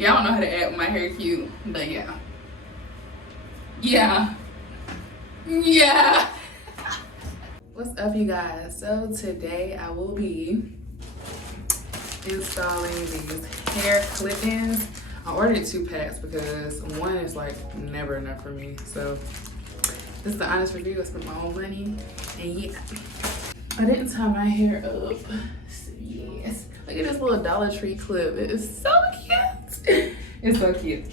Y'all don't know how to act with my hair cute, but yeah. Yeah. Yeah. What's up, you guys? So today I will be installing these hair clip-ins. I ordered 2 packs because one is like never enough for me. So this is the honest review. I spent my own money, and yeah, I didn't tie my hair up. So yes, look at this little Dollar Tree clip. It is so cute. It's so cute.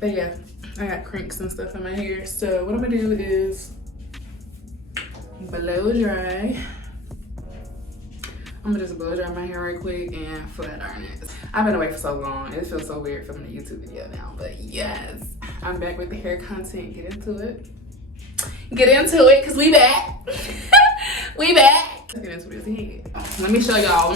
But yeah, I got crinks and stuff in my hair. So what I'm gonna do is blow dry. I'm gonna just blow dry my hair right quick and flat iron it. I've been away for so long. It feels so weird filming a YouTube video now, but yes, I'm back with the hair content. Get into it. Get into it, cause we back. We back. Let's get into this head. Let me show y'all.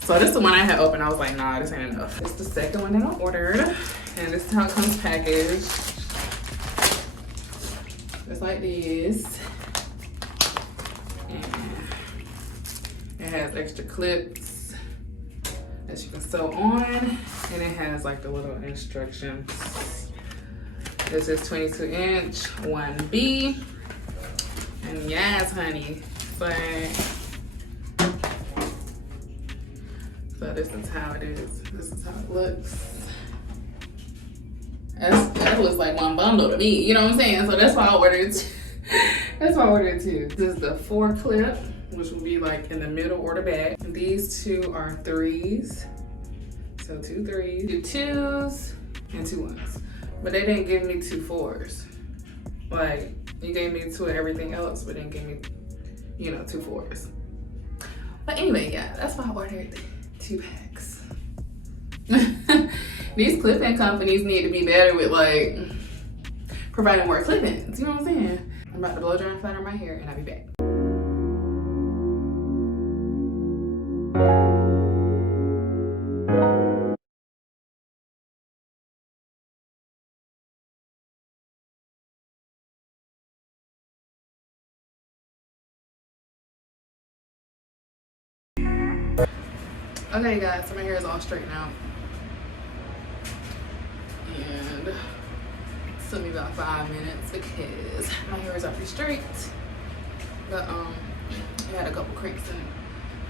So this is the one I had open. I was like, nah, this ain't enough. It's the second one that I ordered, and this is how it comes packaged. Just like this. And it has extra clips that you can sew on, and it has like the little instructions. This is 22-inch 1B, and yes, honey. But so this is how it is. This is how it looks. That looks like one bundle to me. You know what I'm saying? So that's why I ordered. That's why I ordered 2. This is the 4 clip, which will be like in the middle or the back. And these 2 are 3s. So 2 3s, 2 2s, and 2 1s. But they didn't give me 2 4s. Like, you gave me 2 of everything else, but didn't give me, 2 4s. But anyway, yeah, that's why I ordered 2 packs. These clip-in companies need to be better with like providing more clip-ins. You know what I'm saying? I'm about to blow dry and flat iron my hair, and I'll be back. Okay, guys, so my hair is all straightened out, and it took me about 5 minutes because my hair is already straight, but it had a couple crinks in it.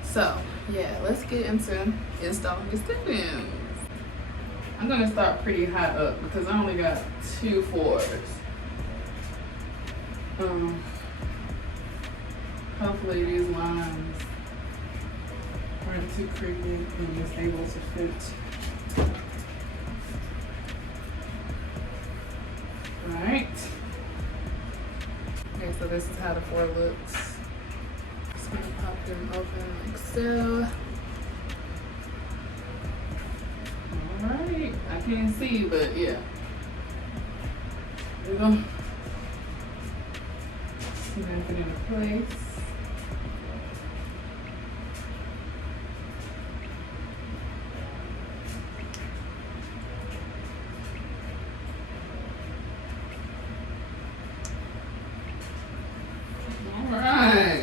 So yeah, let's get into installing these clip-ins. I'm gonna start pretty high up because I only got 2 4s. Hopefully these lines aren't too crooked and just able to fit. Alright. Okay, so this is how the 4 looks. Just gonna pop them open like so. Alright. I can't see, but yeah. There we go. Snap it into place.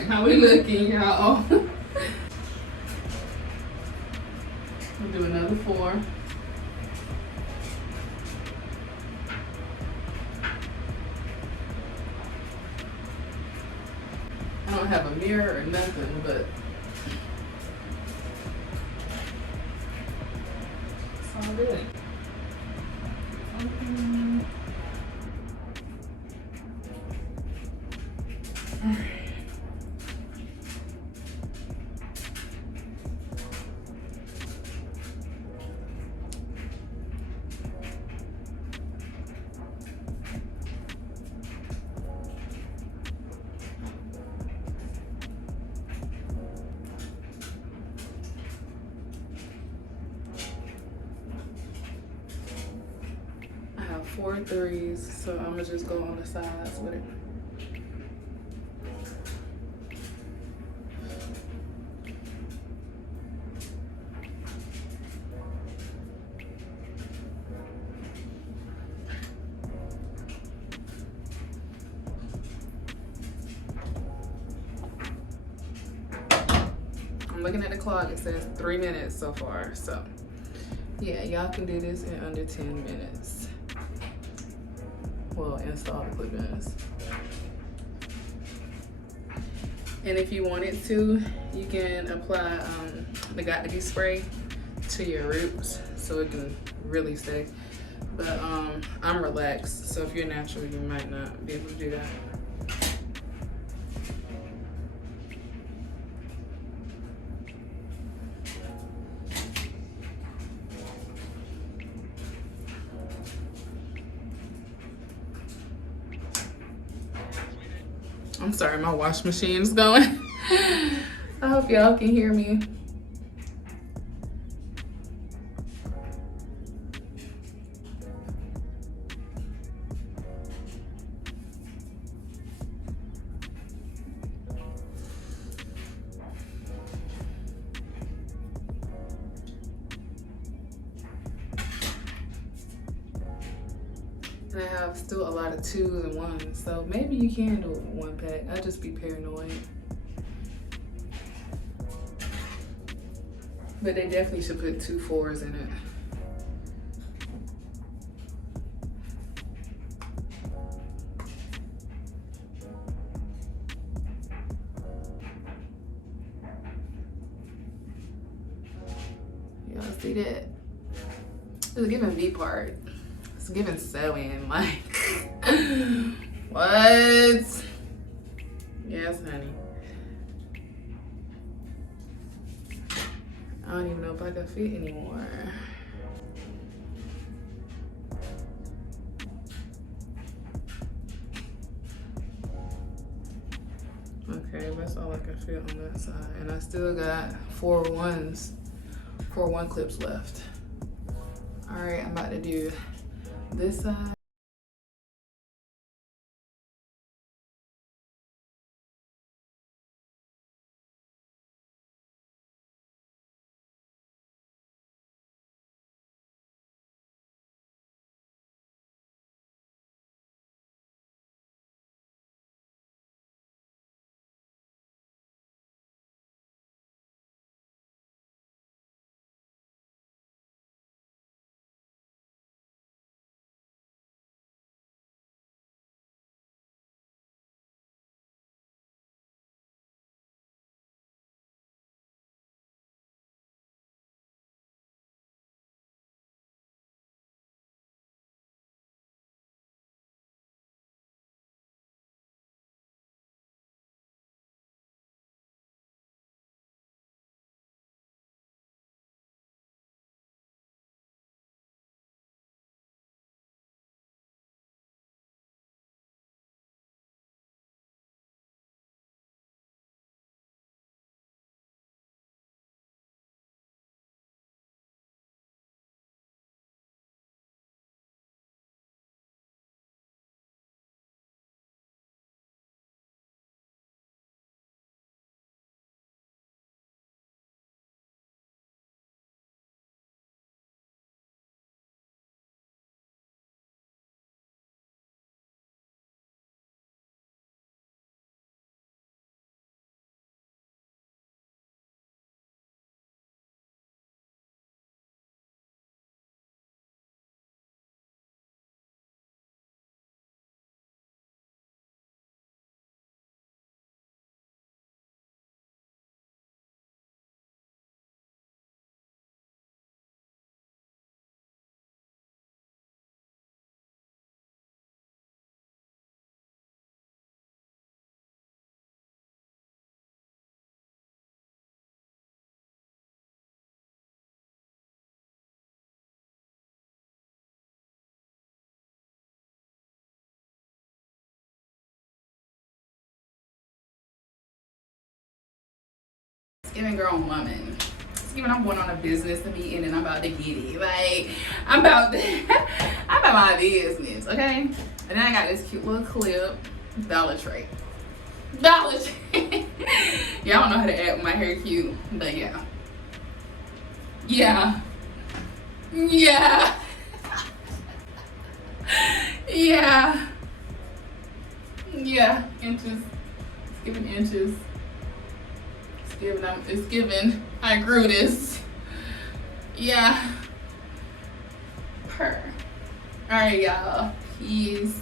How we looking, y'all? We'll do another 4. I don't have a mirror or nothing, but it's all good. I have 4 3s, so I'm gonna just go on the sides with it. I'm looking at the clock, it says 3 minutes so far, so Yeah, y'all can do this in under 10 minutes. Well, install the clip-ins. And if you wanted to, you can apply the Got To Be spray to your roots so it can really stay. But I'm relaxed, so if you're natural, you might not be able to do that. I'm sorry, my wash machine is going. I hope y'all can hear me. And I have still a lot of 2s and 1s, so maybe you can do it with 1 pack. I'll just be paranoid. But they definitely should put 2 4s in it. Y'all see that? It's giving V part. It's giving sewing, like, what? Yes, honey. I don't even know if I can fit anymore. Okay, that's all I can fit on that side. And I still got 4 1s, 4 1 clips left. All right, I'm about to do this side. It's giving girl woman. It's giving I'm going on a business meeting and I'm about to get it. Like, I'm about my business, okay? And then I got this cute little clip, Dollar Tree. Dollar Tree. Y'all don't know how to act with my hair cute, but yeah. Yeah. Yeah. Yeah. Yeah. Inches. It's giving inches. It's giving, I grew this. Yeah. her. All right, y'all. Peace.